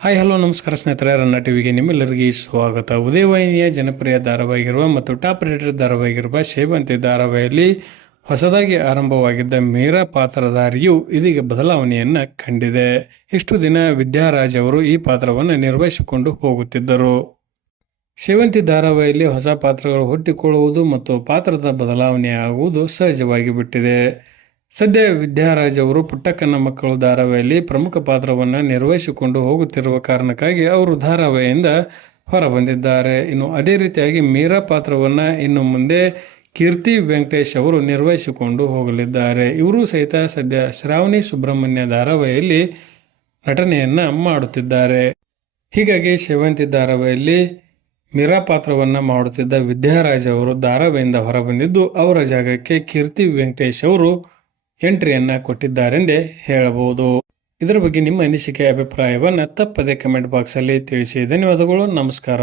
Hi hello ನಮಸ್ಕಾರ ಸ್ನೇಹಿತರೆ, ರನ್ನ ಟಿವಿಗೆ ನಿಮ್ಮೆಲ್ಲರಿಗೆ ಸ್ವಾಗತ. ಉದಯವಾಹಿನಿಯ ಜನಪ್ರಿಯ ಧಾರಾವಾಹಿಗಿರುವ ಮತ್ತು ಟಾಪ್ ರೇಟೆಡ್ ಧಾರಾವಾಹಿಗಿರುವ ಸೇವಂತಿ ಧಾರಾವಾಹಿಯಲ್ಲಿ ಹೊಸದಾಗಿ ಆರಂಭವಾಗಿದ್ದ ಮೀರಾ ಪಾತ್ರಧಾರಿಯು ಇದೀಗ ಬದಲಾವಣೆಯನ್ನ ಕಂಡಿದೆ. ಇಷ್ಟು ದಿನ ವಿದ್ಯಾರಾಜ್ ಅವರು ಈ ಪಾತ್ರವನ್ನು ನಿರ್ವಹಿಸಿಕೊಂಡು ಹೋಗುತ್ತಿದ್ದರು. ಸೇವಂತಿ ಧಾರಾವಾಹಿಯಲ್ಲಿ ಹೊಸ ಪಾತ್ರಗಳು ಹುಟ್ಟಿಕೊಳ್ಳುವುದು ಮತ್ತು ಪಾತ್ರದ ಬದಲಾವಣೆ ಆಗುವುದು ಸಹಜವಾಗಿ ಬಿಟ್ಟಿದೆ. ಸದ್ಯ ವಿದ್ಯಾರಾಜ್ ಅವರು ಪುಟ್ಟಕ್ಕನ ಮಕ್ಕಳು ಧಾರಾವಾಹಿಯಲ್ಲಿ ಪ್ರಮುಖ ಪಾತ್ರವನ್ನು ನಿರ್ವಹಿಸಿಕೊಂಡು ಹೋಗುತ್ತಿರುವ ಕಾರಣಕ್ಕಾಗಿ ಅವರು ಧಾರಾವಾಹಿಯಿಂದ ಹೊರಬಂದಿದ್ದಾರೆ. ಇನ್ನು ಅದೇ ರೀತಿಯಾಗಿ ಮೀರಾ ಪಾತ್ರವನ್ನು ಇನ್ನು ಮುಂದೆ ಕೀರ್ತಿ ವೆಂಕಟೇಶ್ ಅವರು ನಿರ್ವಹಿಸಿಕೊಂಡು ಹೋಗಲಿದ್ದಾರೆ. ಇವರು ಸಹಿತ ಸದ್ಯ ಶ್ರಾವಣಿ ಸುಬ್ರಹ್ಮಣ್ಯ ಧಾರಾವಾಹಿಯಲ್ಲಿ ನಟನೆಯನ್ನು ಮಾಡುತ್ತಿದ್ದಾರೆ. ಹೀಗಾಗಿ ಸೇವಂತಿ ಧಾರಾವಾಹಿಯಲ್ಲಿ ಮೀರಾ ಪಾತ್ರವನ್ನು ಮಾಡುತ್ತಿದ್ದ ವಿದ್ಯಾರಾಜ್ ಅವರು ಧಾರಾವಾಹಿಯಿಂದ ಹೊರಬಂದಿದ್ದು ಅವರ ಜಾಗಕ್ಕೆ ಕೀರ್ತಿ ವೆಂಕಟೇಶ್ ಅವರು ಎಂಟ್ರಿಯನ್ನ ಕೊಟ್ಟಿದ್ದಾರೆಂದೇ ಹೇಳಬಹುದು. ಇದರ ಬಗ್ಗೆ ನಿಮ್ಮ ಅನಿಸಿಕೆ ಅಭಿಪ್ರಾಯವನ್ನು ತಪ್ಪದೆ ಕಮೆಂಟ್ ಬಾಕ್ಸಲ್ಲಿ ತಿಳಿಸಿ. ಧನ್ಯವಾದಗಳು. ನಮಸ್ಕಾರ.